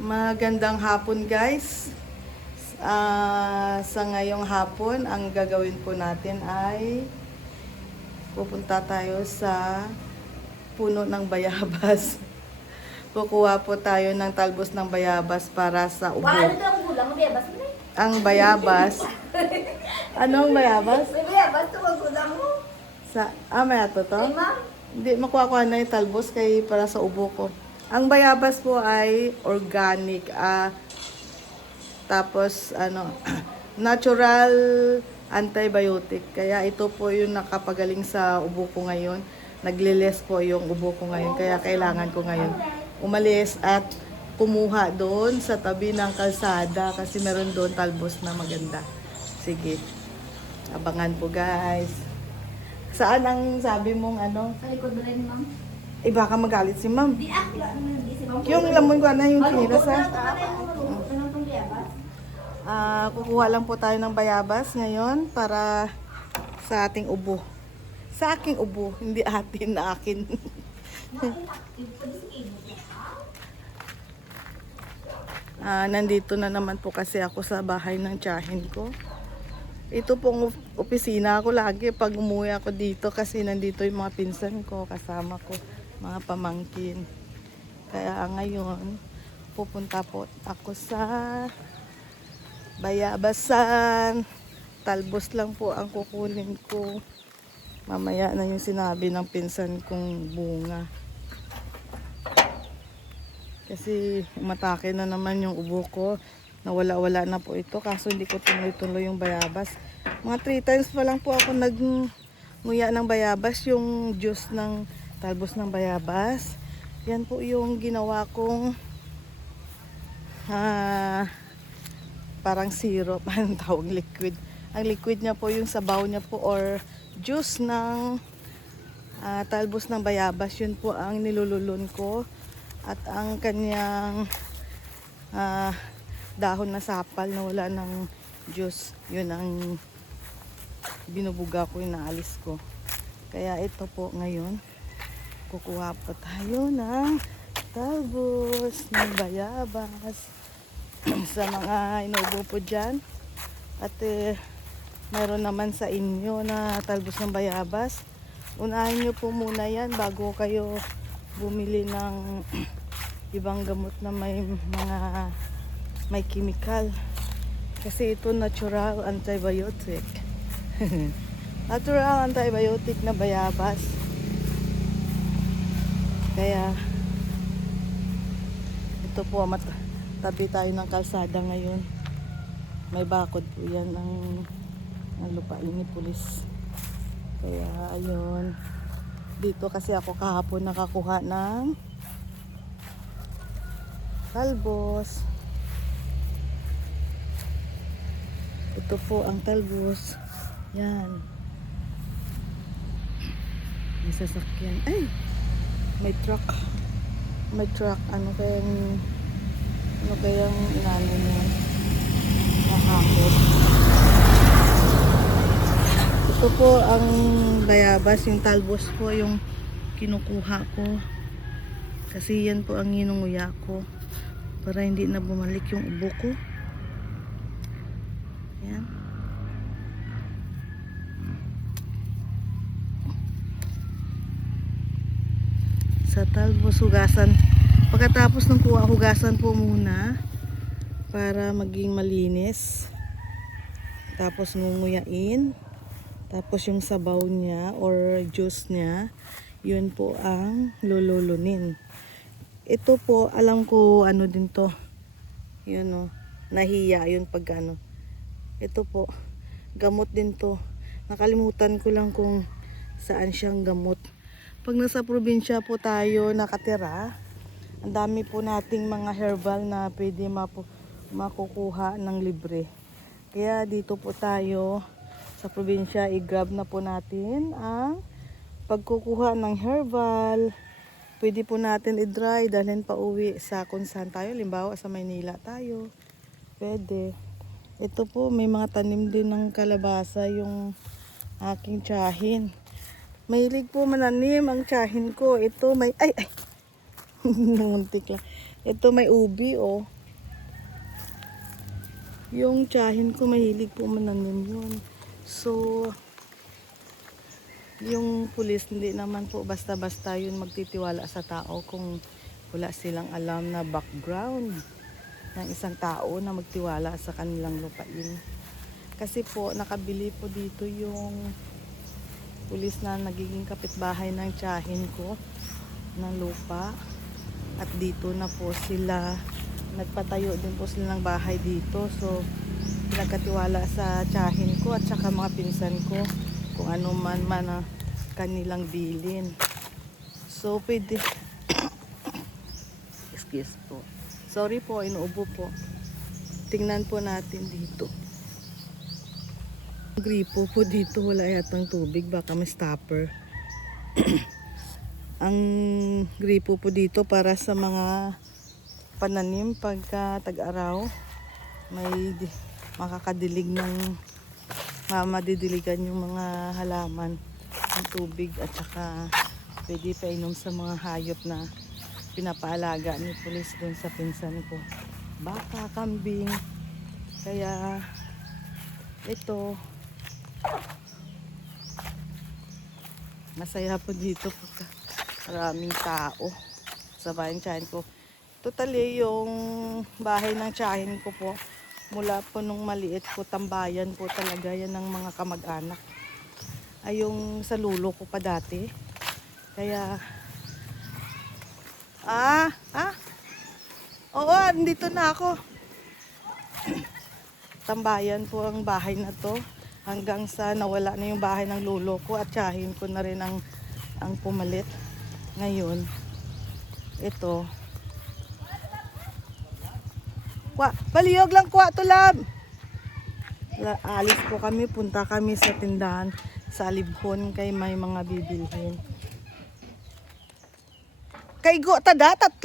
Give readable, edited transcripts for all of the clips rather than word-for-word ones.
Magandang hapon guys. Sa ngayong hapon, ang gagawin po natin ay pupunta tayo sa puno ng bayabas. Kukuha po tayo ng talbos ng bayabas para sa ubo. Paano ito ang gulang? Mabiyabas mo na eh. Ang bayabas. Anong bayabas? May bayabas ito ang gulang mo. May ato to? Ay ma'am. Hindi, makuha na yung talbos kay para sa ubo ko. Ang bayabas po ay organic. Tapos, natural antibiotic. Kaya ito po yung nakapagaling sa ubo ko ngayon. Nagliles po yung ubo ko ngayon. Kaya kailangan ko ngayon umalis at kumuha doon sa tabi ng kalsada. Kasi meron doon talbos na maganda. Sige. Abangan po guys. Saan ang sabi mong Sa likod na rin ma'am. baka magalit si ma'am. Di akla naman ang isip ma'am. Yung lamon ko na yung kinilas ha. Ano itong bayabas? Kukuha lang po tayo ng bayabas ngayon para sa ating ubo. Sa aking ubo, hindi atin na akin. Nandito na naman po kasi ako sa bahay ng tiyahin ko. Ito pong opisina ako lagi pag umuwi ako dito kasi nandito yung mga pinsan ko, kasama ko, mga pamangkin. Kaya ngayon, pupunta po ako sa bayabasan. Talbos lang po ang kukunin ko. Mamaya na yung sinabi ng pinsan kong bunga. Kasi umatake na naman yung ubo ko. Nawala-wala na po ito. Kaso hindi ko tuloy-tuloy yung bayabas. Mga 3 times pa lang po ako nagnguya ng bayabas. Yung juice ng talbos ng bayabas. Yan po yung ginawa kong parang syrup. Anong tawag? Liquid. Ang liquid niya po yung sabaw niya po or juice ng talbos ng bayabas. Yun po ang nilululun ko. At ang kanyang dahon na sapal na wala ng juice, yun ang binubuga ko, inaalis ko. Kaya ito po ngayon, kukuha pa tayo ng talbos ng bayabas sa mga inuubo po dyan. At mayroon naman sa inyo na talbos ng bayabas. Unahin nyo po muna yan bago kayo bumili ng ibang gamot na may chemical. Kasi ito natural antibiotic. Natural antibiotic na bayabas. Kaya ito po, tabi tayo ng kalsada ngayon. May bakod po yan ang lupain ni pulis. Kaya ayun. Dito kasi ako kahapon nakakuha ng talbos. Ito po ang talbos. Yan. May sasakyan. Ay! May truck. May truck. Ano kayang inano niya? Nakakot. Ito po ang bayabas, yung talbos po yung kinukuha ko. Kasi yan po ang inunguya ko para hindi na bumalik yung ubo ko. Yan. Sa talbos, hugasan. Pagkatapos ng kuha, hugasan po muna para maging malinis. Tapos ngunguyain. Tapos yung sabaw niya or juice niya, yun po ang lululunin. Ito po, alam ko ano din to. Yun o, nahiya yun pag ano. Ito po, gamot din to. Nakalimutan ko lang kung saan siyang gamot. Pag nasa probinsya po tayo nakatira, ang dami po nating mga herbal na pwede makukuha ng libre. Kaya dito po tayo sa probinsya, i-grab na po natin ang pagkukuha ng herbal. Pwede po natin i-dry, dalhin pa uwi sa kung saan tayo. Limbawa sa Maynila tayo. Pwede. Ito po, may mga tanim din ng kalabasa yung aking tiyahin. Mahilig po mananim ang tiyahin ko. Ito may, muntik lang. Ito may ubi, oh. Yung tiyahin ko mahilig po mananim yun. So, yung pulis hindi naman po basta-basta yun magtitiwala sa tao kung wala silang alam na background ng isang tao na magtiwala sa kanilang lupain. Kasi po nakabili po dito yung pulis na nagiging kapitbahay ng tiyahin ko ng lupa, at dito na po sila nagpatayo din po sila ng bahay dito. So pinagkatiwala sa tiyahin ko at saka mga pinsan ko kung ano man kanilang bilin. So pwede excuse po, sorry po, inuubo po. Tingnan po natin dito. Gripo po dito, wala yatang tubig, baka may stopper. Ang gripo po dito para sa mga pananim pagka tag-araw, may makakadilig ng madidiligan yung mga halaman ng tubig, at saka pwede painom sa mga hayop na pinapaalaga ni pulis dun sa pinsan ko, baka, kambing. Kaya ito, masaya po dito pagka maraming tao sa bahay ng tiyahin ko. Totally, yung bahay ng tiyahin ko po, mula po nung maliit po, tambayan po talaga yan ng mga kamag-anak. Ay yung sa lulo ko pa dati. Kaya, oo, andito na ako. Tambayan po ang bahay na to hanggang sa nawala na yung bahay ng lulo ko, at tiyahin ko na rin ang pumalit. Ngayon, ito. Baliyog lang kuha to, lab. Alis po kami, punta kami sa tindahan sa Libhon kay may mga bibilhin. Kaigo tada, 3?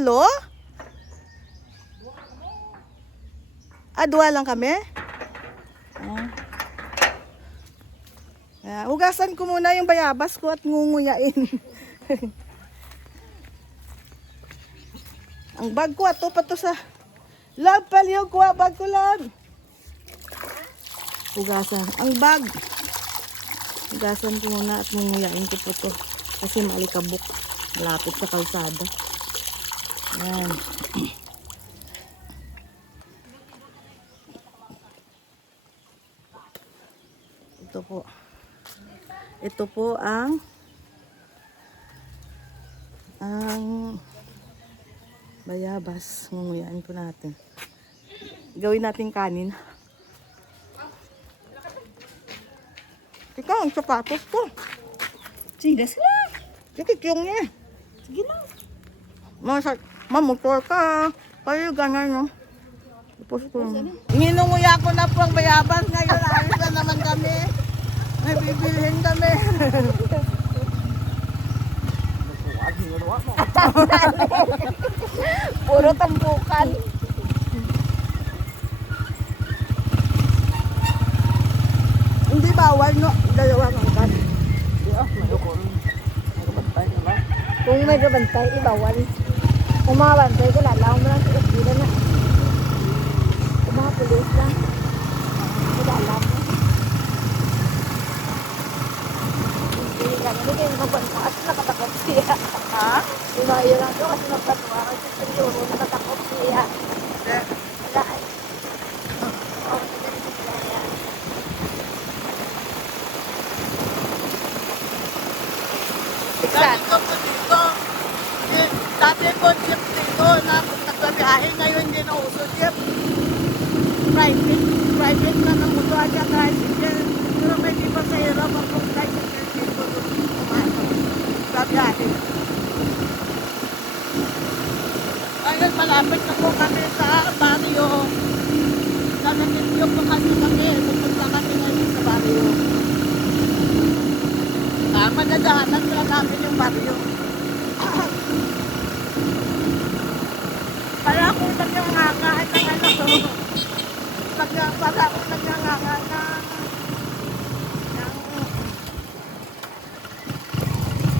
Dua lang kami? Hugasan ko muna yung bayabas ko at ngunguyain. Ang bag ko, ato pa to sa... Lab, palihog ko, bag ko, lab. Hugasan. Ang bag. Hugasan ko muna at ngunguyain ko po to. Kasi malikabok. Malapit sa kalsada. Ayan. Ito po. Ito po ang bayabas. Ngunguyain po natin. Gawin natin kanin. Ikaw, ang sapatos ko. Sigas ka. Dikit yung niya. Sige na. Mamotor ka. Kaya ganyan, no? Tapos ko. Nginunguya ko na po ang bayabas. Ngayon, ayos na naman kami. May bibilhin kami. Puro tambukan. Hindi bawal, no? Dalawang angkat. Kung may kabantay, ibawal. Kung mga bantay ko, lalaw mo lang sa ikila na. Kung mga pulis lang, lalaw mo. Hindi ka kayo magbanto kasi nakatakot siya. Ha? Ibayo lang doon kasi magbanto kasi siguro nakatakot siya. Wala ay. Dati ko po dito. Dati po jeep dito na nagbabiyahe. Ngayon hindi na uso jeep. Private na ng muto at yung tricycle. Pero may di pa sa hirap ang tricycle dito. Babiyahe. Ngayon malapit na po kami sa barrio. Nanatilyo po kasi kami. Pupunta kami ngayon sa barrio. Madadaanan na namin yung barrio. Para akong nagngangakaan ng ano to. Para akong nagngangakaan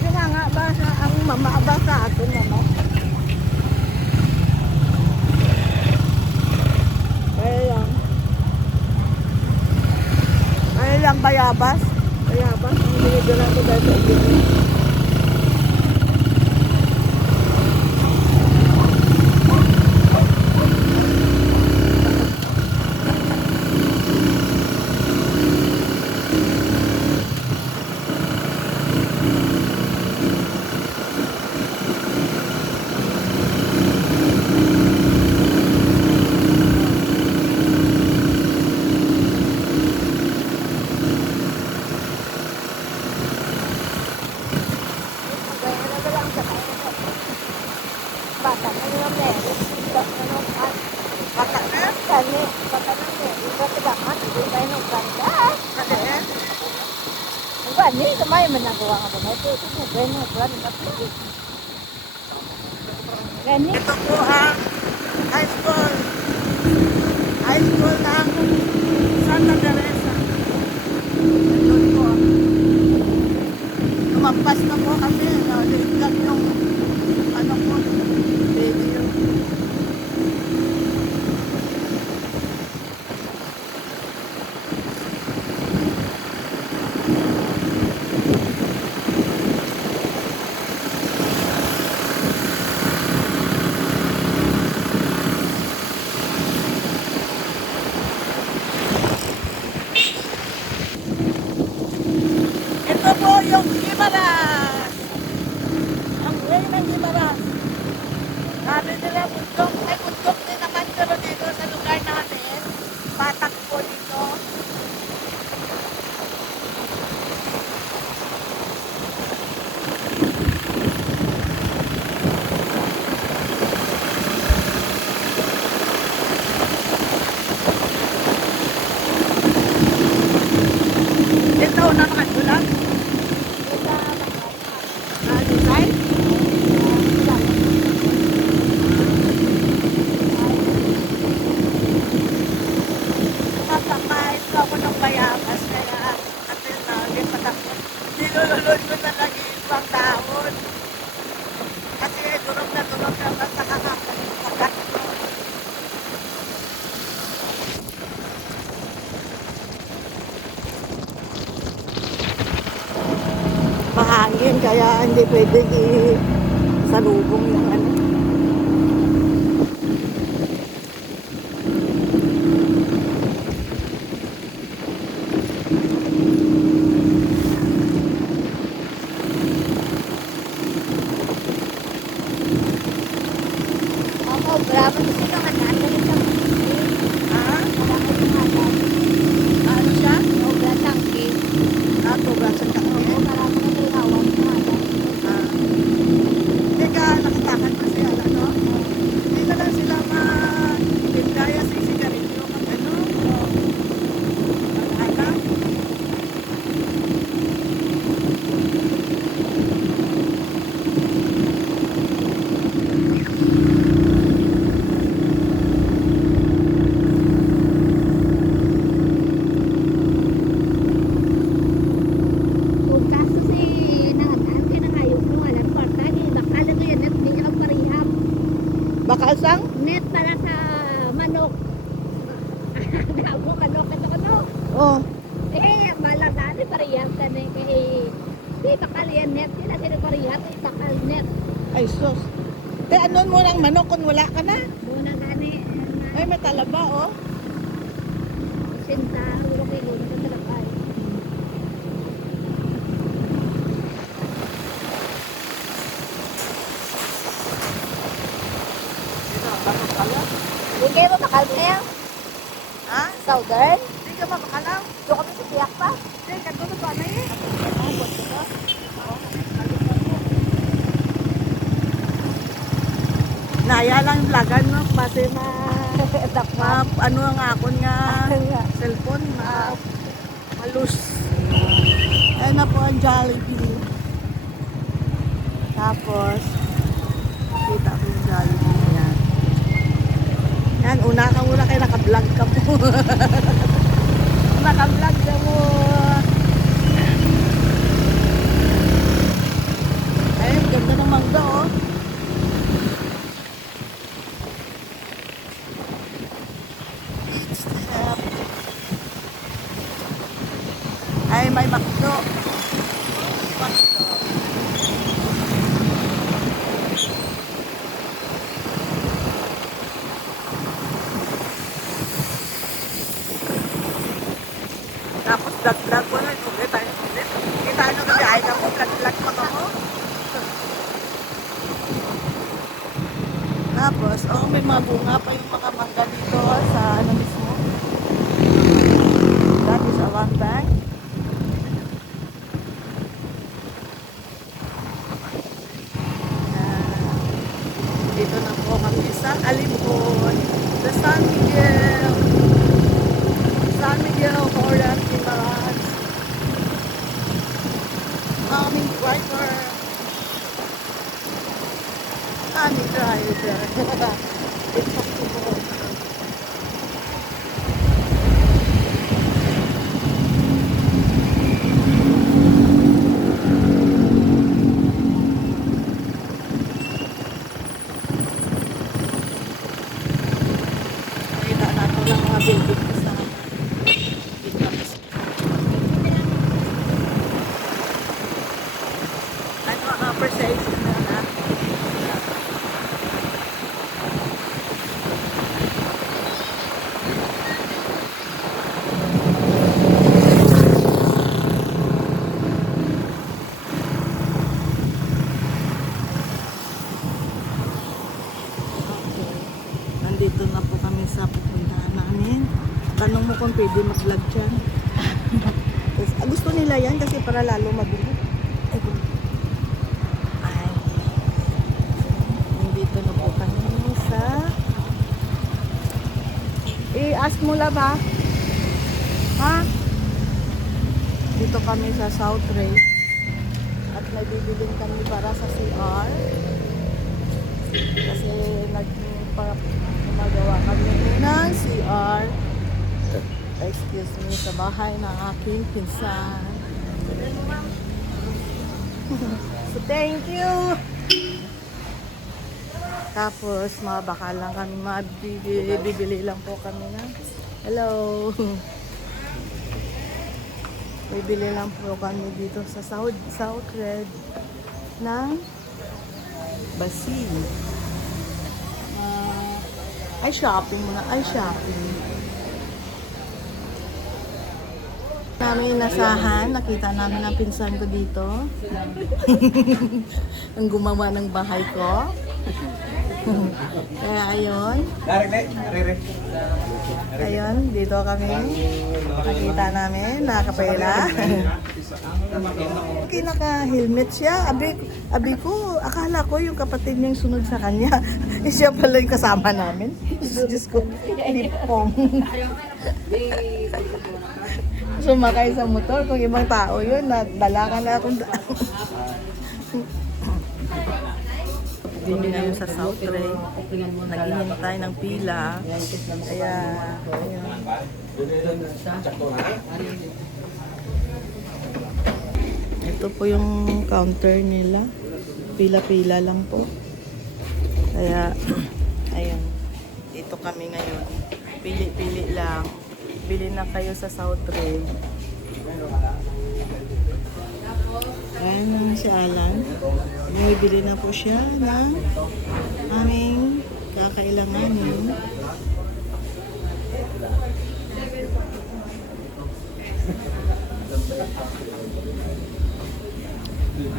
yung nga ba sa ang mama ba sa atin, mama? bayabas. Bayabas, ang binigyan ko dahil sa ibigay. Bata na nila meron. Baka na. Kani, bata na meron. Bata dapat, hindi tayo ng ganda. Kaya, Ang gani, kamay man nagawa ka ba? Ito, gani, plan, plan. Gani, ito po ang high school. High school ng Santa Teresa. Ito po. Lumampas na po kami. Liit lang yung ano po, video. Ito po yung Gimaras. Ang way ng Gimaras. Sabi nila bundok, ay bundok din naman pero dito sa lugar namin, patak po dito. Ito na nakatulang. Design? Nakakais ako ng bayabas kaya until now, lipat ako. Nilulunod ko na lagi ibang taon. Kasi durog na basta kakakagat ko. Mahangin kaya hindi pwedeng salubong yung ano. ako, bravo gusto nyo nga natin sa Ha? marami yung alam. Ano siya? Obra tangki. Sobra sa Oo, takot. marami na tinawag na alam. Teka, nakatakad kasi ano? Hindi na lang sila ma-pindaya sa sigarilyo kung ano. Mag-ala. Kung kaso si nanganan, kinangayok mo, alam ko, tani, bakala ko yan, net, hindi niya parihab. Bakasang? Net para sa manok. Damo manok, ito ano. Oh. Eh, maladani parihab ka na kay di bakal yan net, yun na sila parihab, eh, bakal net. Ay, sus. Te, anon mo ng manok kung wala ka na? Muna gani, Ay, may talaba, oh. sinta, uro kilo, na talakay. Hindi kayo mabakal niya? Ha? Southern? Hindi ka mapakalaw? Doon kami sa tiyak pa? Hindi, katulog pa na eh. Naya lang vlogan no, kasi ano ang akon nga cellphone, malus. Ayan na po ang Jollibee. Tapos, kita ko yung Jollibee. Yan. Yan, una ka muna kayo, naka-vlog ka po. Naka-vlog ka mo. Ayun, ganda ng mangga oh. Ay, may bakso. Bakso. Tapos dagdag ko na. Kita nyo kasi ay na mo. Kadlag pa ako. Tapos, may mga bunga pa yung mga mangga dito sa ano mismo. That is a one bank. Dito na po kami sa Alimpon, sa San Miguel. San Miguel, Horan, Timaras. Aming driver. Aming driver. Ito po. Nakita natin lang mga building sa Vietnamese. Ano ang appreciation na na? Nandito na po kami sa pupuntahan namin. Tanong mo kung pwede mag-vlog dyan. Gusto nila yan kasi para lalo magulo. Ay. Nandito na po kami sa... I-ask mo la ba? Ha? Dito kami sa South Ray. At may bibilin kami para sa CR. Kasi gumagawa kami ng CR. Excuse me, sa bahay ng aking pinsan. So, thank you! Tapos, baka lang kami bibili lang po kami na. Hello! Bibili lang po kami dito sa South Red ng basil. Ay, shopping muna. Ay, shopping. Namin nasahan. Nakita namin ang pinsan ko dito. Ang gumawa ng bahay ko. Kaya ayun. Ayun, dito kami. Nakita namin. Nakapela. Kinaka-helmet siya. Abi ko, akala ko yung kapatid niya yung sunod sa kanya. Siya pala yung kasama namin. Diyos ko, lipong. Sumakay sa motor. Kung ibang tao yun, nadala ka na akong Hindi ngayon sa South Ray. Naghihintay ng pila. Kaya, ayun. Ito po yung counter nila. Pila-pila lang po. Kaya, ayun. Dito kami ngayon. Pili-pili lang. Bili na kayo sa South Ray. Ayan na si Alan. Bumibili na po siya ng aming kakailanganin.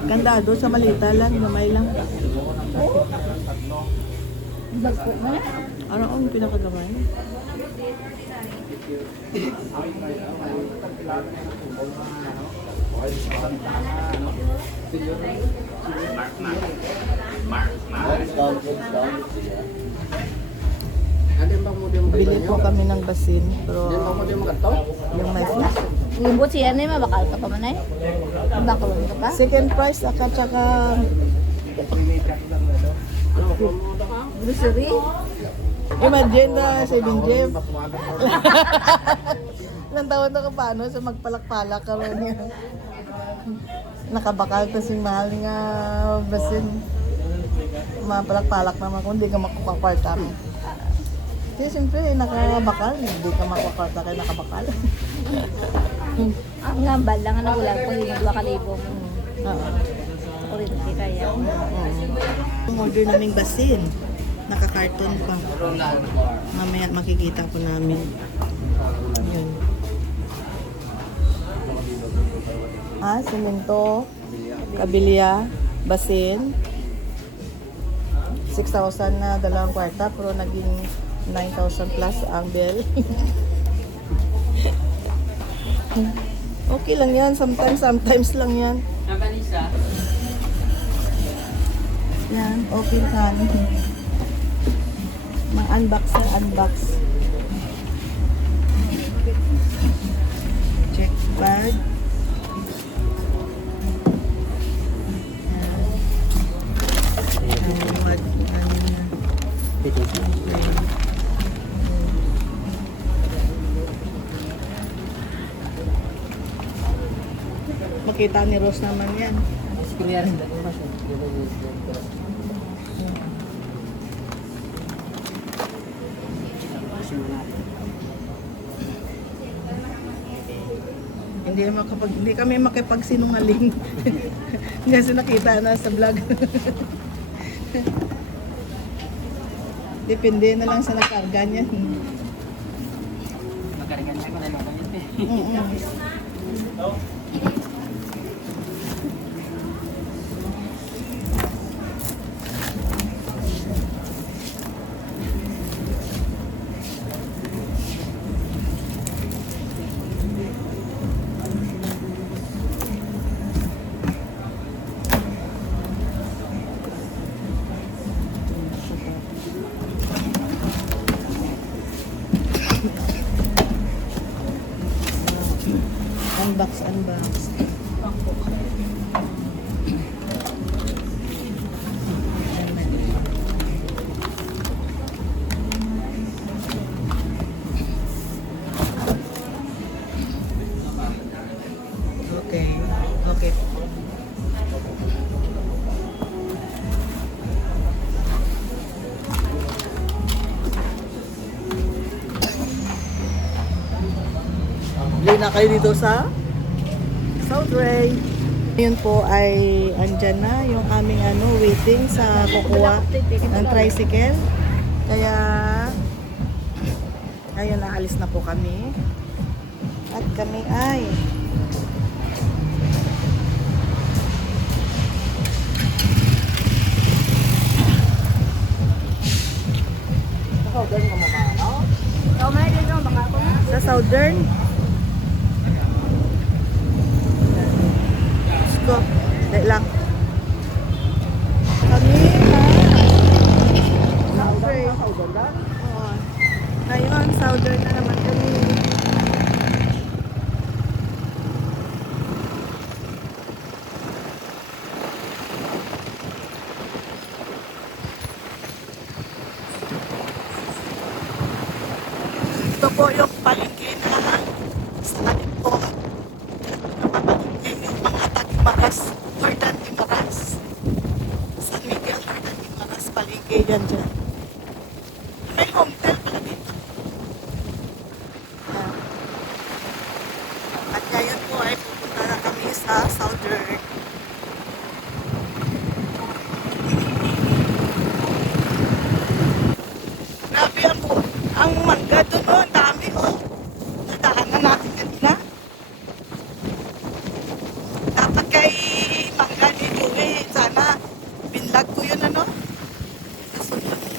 Ganda doon sa malita lang, gamay lang. Bagko na. Ano ang pinakagamay? Bili po kami ng basin, pero yung may flash. Ngubot siya na mabakal ka pa man eh. Bakalon ka pa? Second price, tsaka Grocery? imagine na 7 Jeff. Ilang taon na ka paano sa magpalak-palak ka rin niya. Nakabakal kasi mahal nga basin. Mapalak-palak naman kung hindi ka makakakwarta. Kasi siyempre nakabakal, hindi ka makakwarta kaya nakabakal. Ang ngambal lang na ulang ko yung 2,000 mo. Oo. Kuryente kaya. Order naming basin. Naka-carton pa. Mamaya makikita po namin. Yun. Semento, kabilya, basin. 6,000 na 2 kwarta pero naging 9,000 plus ang bill. Okay lang yan. Sometimes lang yan. Yan, open can. Ma-unbox na unbox. Check bag. Makita ni Rose naman yan. Hindi kami makipagsinungaling. Kasi nakita na sa vlog. Depende na lang sa nakarga niya. Magkaringan siya kung ano kami. Unbox. Okay. Bili na kayo dito sa South Ray. Ngayon po ay andyan na yung aming waiting sa kukuha ng tricycle. Kaya ngayon naalis na po kami. At kami ay sa Southern. Go. Dahil lang. Kami na Southern. Oo. Ngayon, Southern na naman kami. Ito po yung palengke na sa akin po. Yung mga tagimaras, Jordan Timaras. San Miguel, Jordan Timaras, palengke yan dyan. May hotel pala dito. Yan. At ngayon po ay pupunta na kami sa Southern. Grabe ang mangga doon, ang dami nadaanan natin kanina. Dapat kay mangga ni Joey, sana binlag ko yun Kasunod.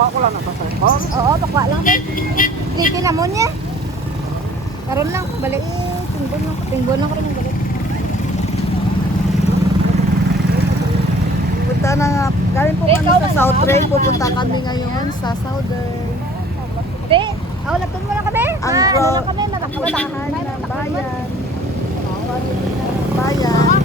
Pakwa ko lang na sa cellphone. Oo, pakwa lang din. Klikin na mo niya. Karon lang, balik. Tingbon lang ko rin balik. Punta na nga. Galing po kami Ikaw sa ba? Southern. Pupunta kami ngayon sa Southern. Be, latun mo lang kami. Ang Ano pro- lang kami, Puntahan ng bayan. Bayan.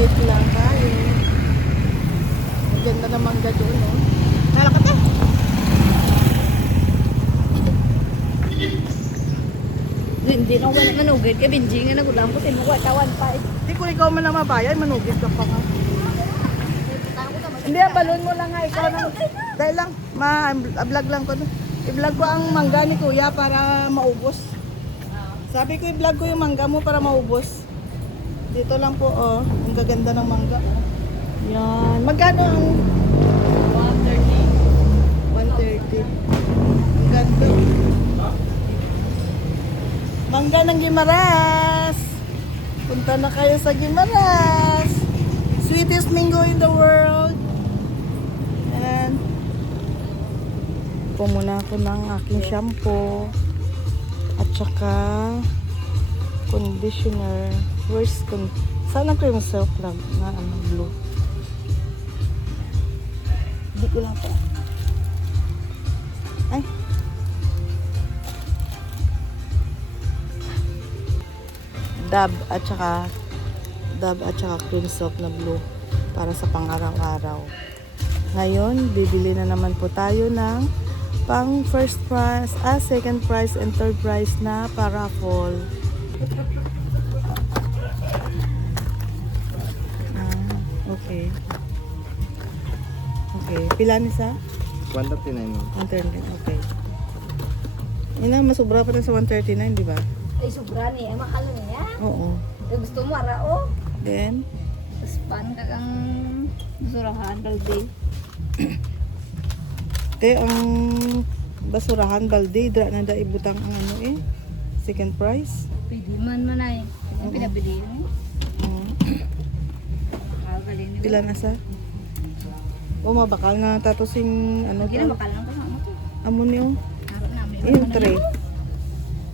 Wait lang tayo. Ang ganda ng mangga doon, no? Nalakat na. Hindi na wala manugid ka binjing na gulang ko timo ko tawan pa. Hindi ko ikaw man na mabayan, manugid ka pa nga. Hindi, balon mo lang nga ikaw na. Dahil lang, vlog lang ko. I-vlog ko ang mangga ni kuya para maubos. Sabi ko i-vlog ko yung mangga mo para maubos. Dito lang po, oh. Ang gaganda ng mangga, oh. Yan. Magkano ang 130. 130. Ang ganda. Mangga ng Guimaras. Punta na kayo sa Guimaras. Sweetest mango in the world. And pumuna ako ng aking shampoo at saka conditioner. Where's saan ang cream self lang na ano, blue? Hindi ko lang pa. Ay. Dab at saka cream soap na blue para sa pang-araw-araw. Ngayon, bibili na naman po tayo ng pang first prize, second prize and third prize na paraffol. Okay. Okay, pila ni sa? 139. 139, okay. Yun na, masubra pa na sa 139, di ba? Ay sobra ni, mahal niya. Oo. Gusto mo arao? Then, Tapos pan ka kang basurahan daldi. ang basurahan, balde, dra na da ibutang ang ano eh. Second prize. Pwede man ay. Ang pinabili mo. Galing ni. Pila na sa? O mabakal na tatusing ano Hindi na to? bakal lang ko mo to. Amo niyo. Harap namin. Yung tray.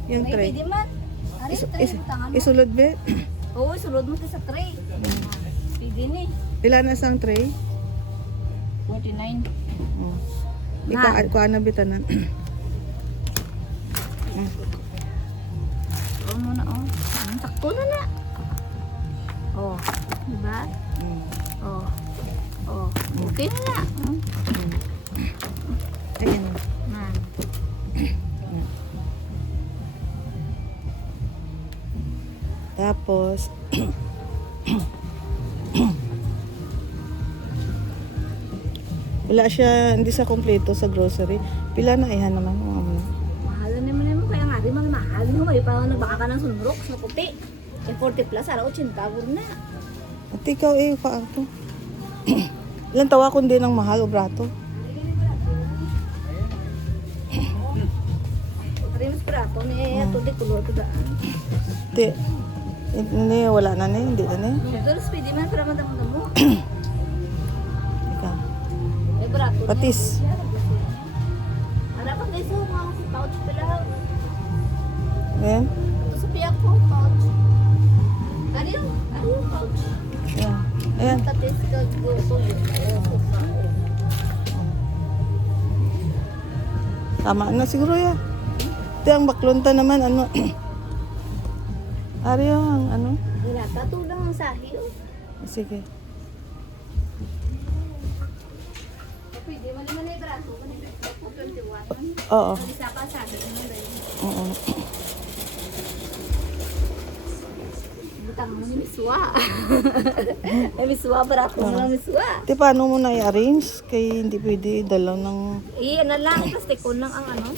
Yung Ay, tray. pwede man. Ari, tray mo tangan mo. Isulod be. Oo, sulod mo sa tray. Pwede ni. Pila na sang tray? 49. Oh. Ika ko ana bitanan. Oo mo na, oh. Sakto na na. Oh, diba? Oh. Oh, okay na na. Ayan. Man. Tapos wala siya, hindi siya kompleto sa grocery. Pila na ihan naman ang amo. Mahal na naman mo. Kaya nga rin mga mahal mo. May parang nagbaka ka ng sunrox na puti. Eh, 40 plus, araw 80 bur na. At ikaw eh, paano to? Ilan tawa kundi ng mahal o brato? Rims prato ni ito di kulor ko daan. Hindi. Hindi, wala na ni, hindi na ni. Pero speedy man para madamo mo. Ika. Eh prato. Patis. Ara pa guys, mga pouch pala. Ayan. Ito sa piyak ko pouch. Ariyo, pouch. Ayan. Ayan. Patis ka go. Tama na siguro ya. Ito ang baklonta naman, ano. Ariyo ang ano. Wala ka tulang ang sahi. Sige. Pwede man naman ay brato. 21. Oo. Isa pa sa akin naman dahil. Oo. Butang mo ni miswa. Ay miswa brato mo lang miswa. Di paano mo na i-arrange? Kaya hindi pwede dalaw ng... Ano lang, plastikon lang ang ano.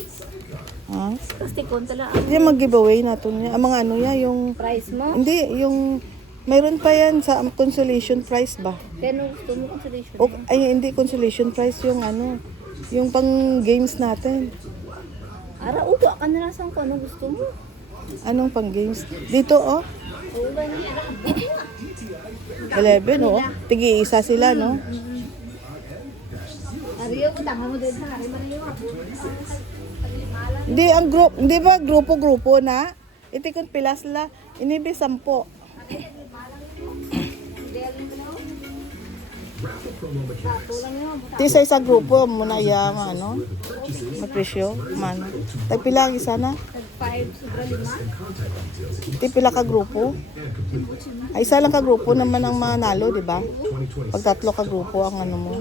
Ha? Plastikon tala ang Hindi mag-giveaway natin niya. Ang mga ano ya, yung... price mo. Hindi, yung... Mayroon pa yan sa consolation prize ba? Kaya nung gusto mo consolation O, mo. ay, hindi consolation prize yung ano... Yung pang games natin. Ara, uwa ka na lang sa kung ano gusto mo. Anong pang games? Dito, oh. 11, oh. Tigi-isa sila, no? Ariyo ko, tanga mo din sa hari Mario. Hindi, ang group, hindi ba grupo-grupo na? Itikon pilas la. Inibi 10. Ti sa isa grupo muna iya ano? Magpresyo, mano. Tagpila ang isa na? 5 sobra 5. Ti pila ka grupo? Ay isa lang ka grupo naman ang manalo, di ba? Pag 3 ka grupo ang ano mo.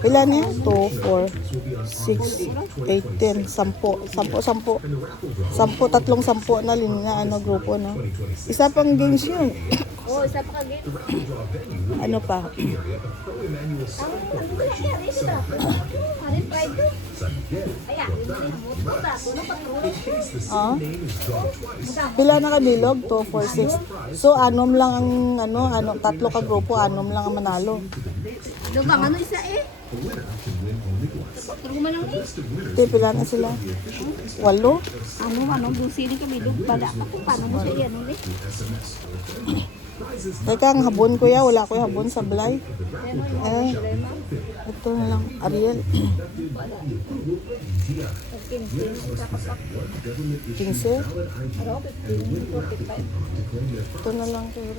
Pila niya? 2, 4, 6, 8, 10, 10, tatlong 10 na linya ano grupo, no? Isa pang games yun. Oh, isa pa ka game. Ano pa? Ah? Pila na ka bilog? 2, 4, 6. So, anom lang ang ano, 3 ka grupo, anom lang ang manalo. Ano bang ano isa eh? Turo mo lang eh. Ti, pila na sila? 8? Ano, busili kami dug pada ako. Paano mo siya yan ulit? Teka, ang habon ko ya, wala ko yung habon sa Blay. Ito na lang, Ariel. 15? Ito na lang kayo.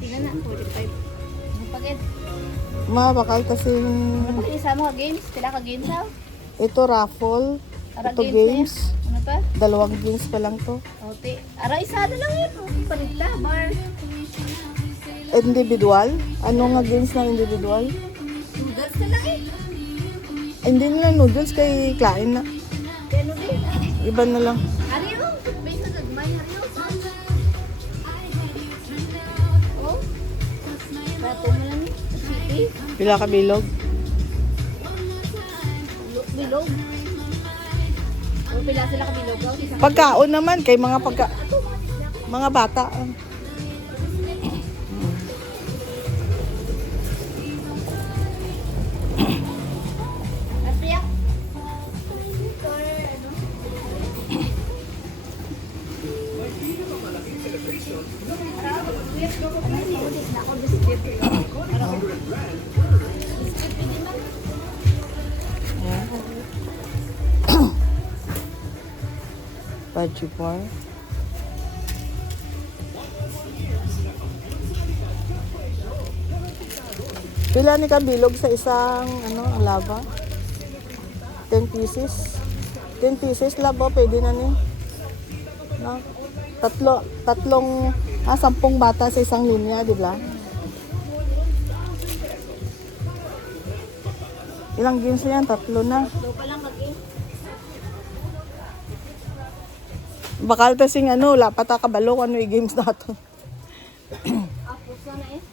Tingnan na, 45. Pagin. Bakal kasi Pag isa mo ka games, pila ka games ha? ito raffle, Ara ito games. Ano pa? 2 games pa lang to. Ote. Ara isa na lang yun. Palita, bar. Individual? Ano nga games na individual? Noodles na lang eh. Hindi nila noodles kay Klain na. Kaya ano din? Iba na lang. Ariyo, base na gagmay, Ariyo. Oh. Rato mo lang eh. City. Pila ka bilog? Bilog. O, pila sila ka bilog. Pagkaon naman kay mga bata. Apiyak. Baju bar. Pila ni ka bilog sa isang lava? 10 pieces. 10 pieces laba pwede na ni. No? Tatlong 10 bata sa isang linya, di ba? Ilang games na yan? 3 na. Daw pa lang mag-game. Bakal tasing lapat ka kabalo kung ano yung games nato. Apos na eh.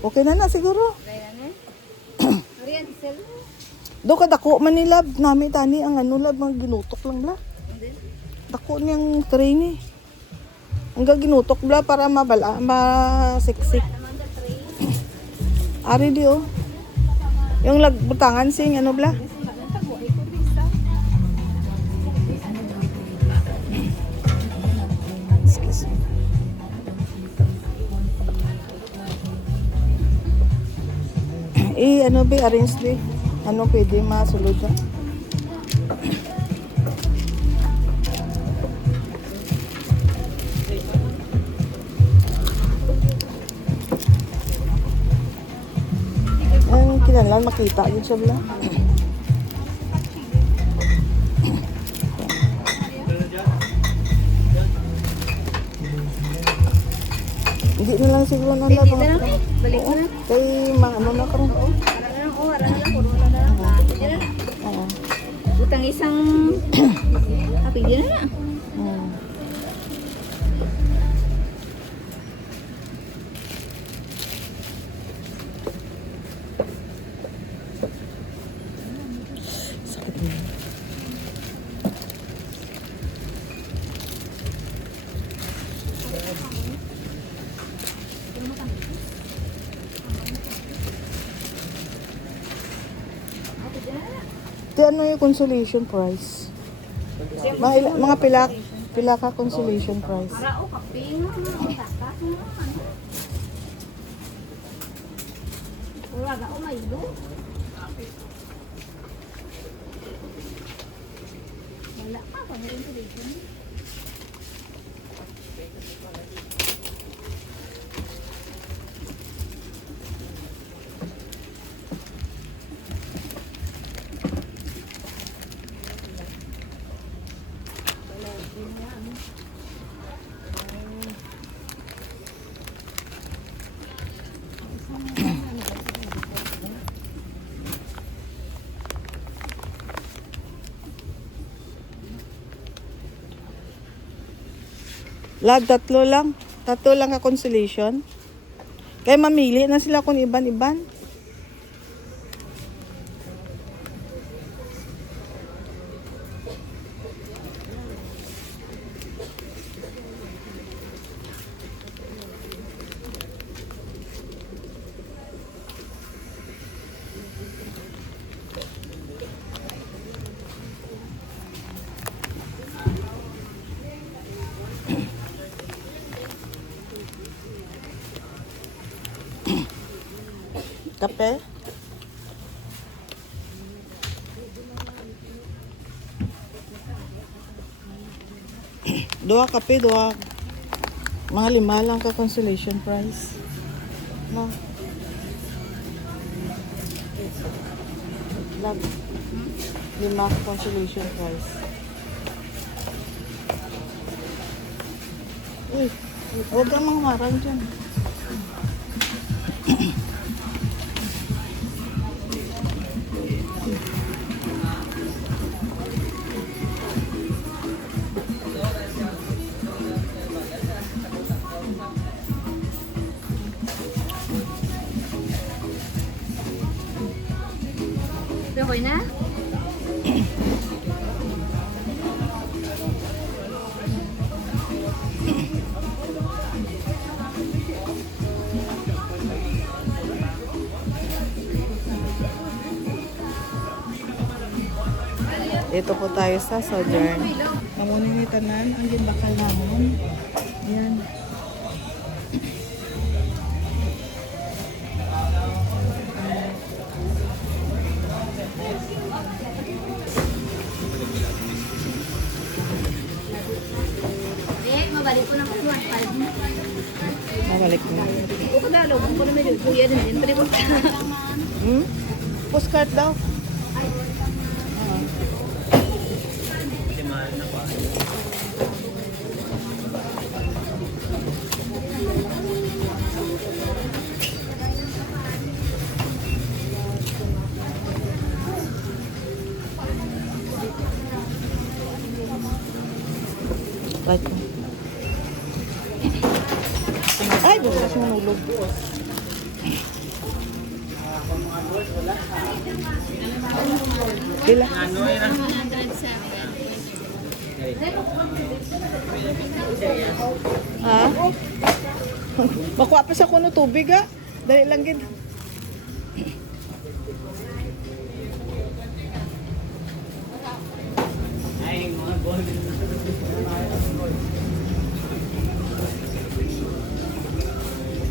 Okay na siguro. Kaya na eh. Ariyan, sel. Do ka dako Manila nami tani ang lab mga ginutok lang bla. Dako niyang tray ni. Ang ginutok bla para masiksik. Ari di oh. Yung lagbutangan sing bla. Excuse me. Arrange di. Pwede masulod na. Ang kinalan makita yun siya bla. Hindi na lang siguro nang Hindi na lang eh. Balik mo na. Kay na karon. Ara na lang, puro na lang. Pwede na lang. Oo. Utang isang... Pwede na lang. Sakit mo. Di ano yung consolation price? Mga pila ka consolation price. Para o kaping mo tatas mo. Wala ga o maylo. Wala pa pa meron ko dito. Lag, tatlo lang. Tatlo lang ka consolation. Kaya mamili na sila kung iban-iban. Kape? Dua kape, dua. Mga 5 lang ka consolation price. No? Lag. 5 ka consolation price. Uy, huwag kang mangmarang dyan. Okay na? Ito po tayo sa Sojourn. Namunin ni tanan ang gimbakal namon. Ayan. Eh, mabalik ko na ko 1.5 mo. Mabalik na. Ko kadalo ko na medyo kuya din pre ko. Hmm? Postcard daw. Right. Ay, bukas mo nulog. Pila? Ha? Makuha pa sa kuno tubig ha? Dali lang gid.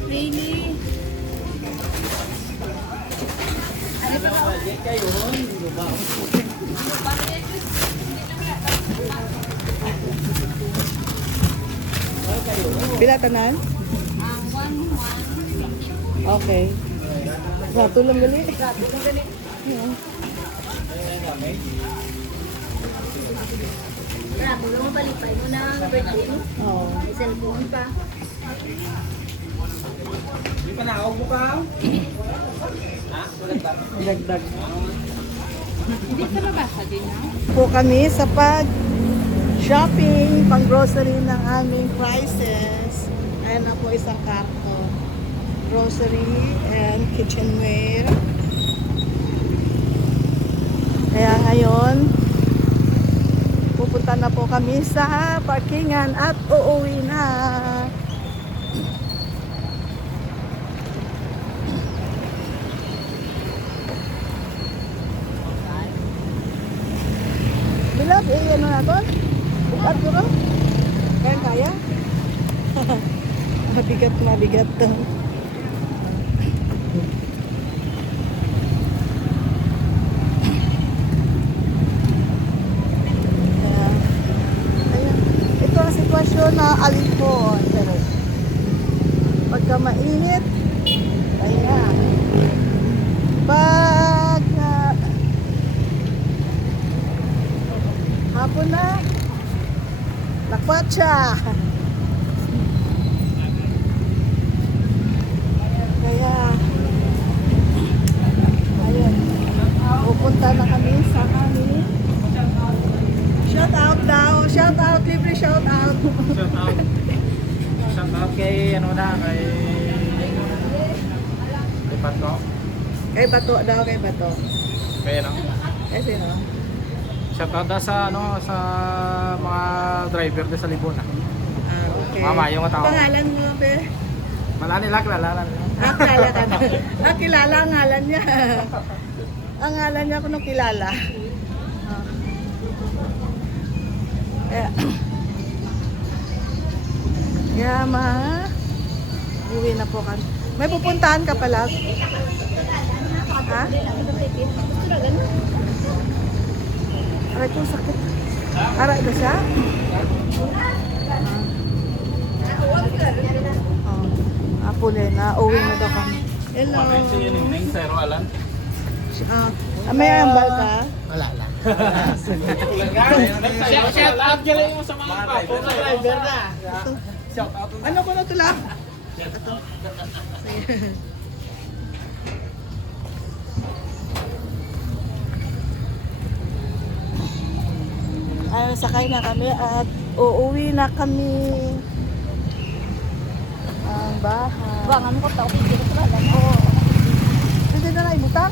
Really? Pila tanan? Okay. Rato lang gali. Grabe lang mo palipay mo na birthday mo. Oo. May cellphone pa. Dagdag. Hindi ka babasa din na? Po kami sa pag-shopping, pang-grocery ng aming prices. Ayan na po isang karto. Grocery and kitchenware. Kaya ngayon, pupunta na po kami sa parkingan at uuwi na. Kaya? Mabigat, mabigat to. Ayan. Ito ang sitwasyon na Alipon. Pero pagka mainit, ayan. Pag hapon na, lakwat siya. Kaya, ayun, pupunta na kami sa amin. Shout out daw, shout out, libre shout out. Shout out. Shout out kay ano na, kay Pato. Kay Bato daw, kay Bato. Kay ano? Eh, sino? Shout out daw sa ano sa mga driver din sa Libon. Ah, okay. Mama, yung tao. Pangalan mo, be? Wala nila kilala. Ah, kilala ka na. Ah, kilala ang ngalan niya. Ang ngalan niya kung kilala. Ah. Kaya uwi na po kami. May pupuntahan ka pala? Ha? Aray ko, sakit. Aray ba siya? Apule na, uwi na daw kami. Hello. Si Ning Zero Alan. May ambal ka? Wala lang. Shout out kay yung sa mga papo na driver na. Shout out. Ano ko na ito lang? Ito. Ay, sakay na kami at uuwi na kami ang bahay. Bangan ko tao pigil ko lang. Oo. Pwede na na ibutang?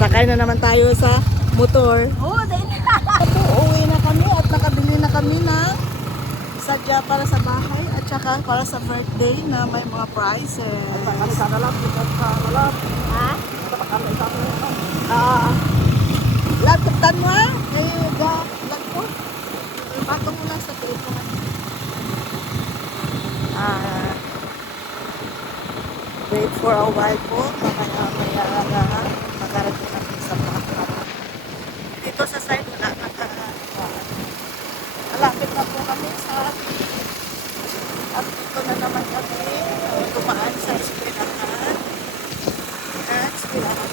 Sakay na naman tayo sa motor. Oh, dahil Uuwi na kami at nakabili na kami ng sadya para sa bahay at saka para sa birthday na may mga prizes. Sana lang, lang. ha? Laptan mo ha? Lag po. Patong mo lang sa tiil ko. Wait for a while po. Mamaya na magarating natin sa mga dito sa side wala malapit na po kami sa at dito na naman kami dumaan sa eskwelahan at eskwelahan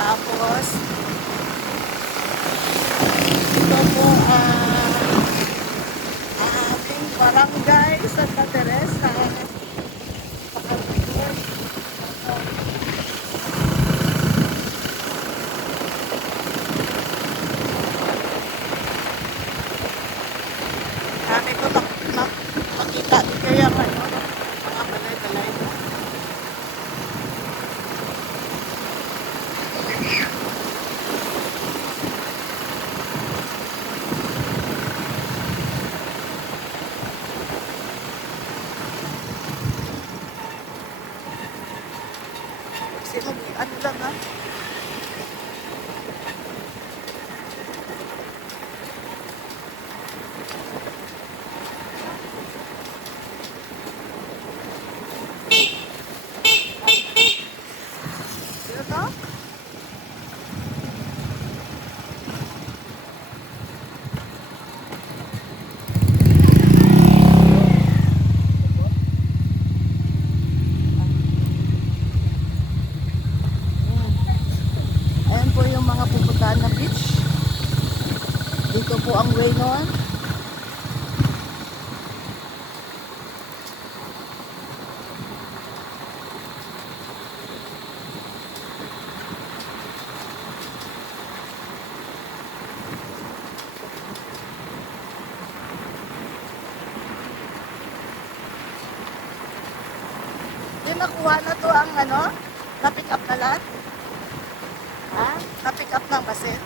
tapos ito po aming barangay Santa Teresa. Kami ko makita din kaya ano, mga balay-balay. Sino, ano lang ha? Sino to? Ayan po yung mga pupuntahan ng beach. Dito po ang way noon. Yung nakuha na to ang ano, na-pick up na lahat. Ha? Na-pick up ng basit.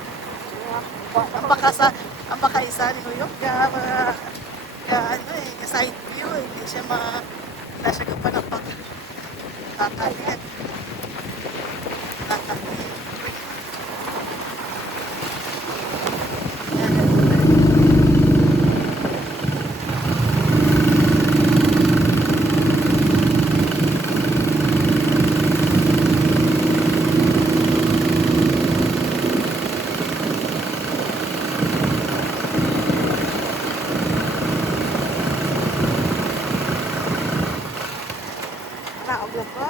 Baka sa Ang pakaisa ni Uyok, ano eh, side view, hindi siya wala siya kapanapak. Kakain. Kakain. Nakablog ko?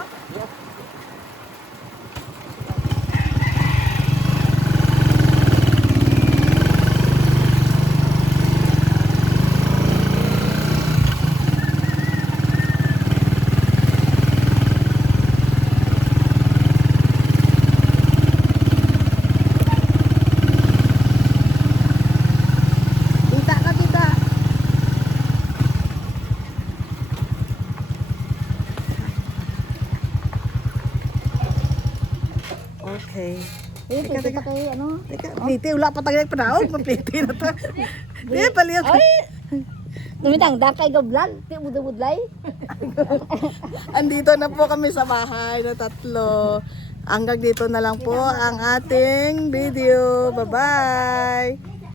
Tita ka, tita. Okay. Eh, pwede pa kayo, ano? Teka, plite, wala pa tayo nagpanaog. Maplite na to. Di, paliyot. Ay! Dumitang kay goblan, ti budlay. Andito na po kami sa bahay na tatlo. Hanggang dito na lang po ang ating video. Bye-bye!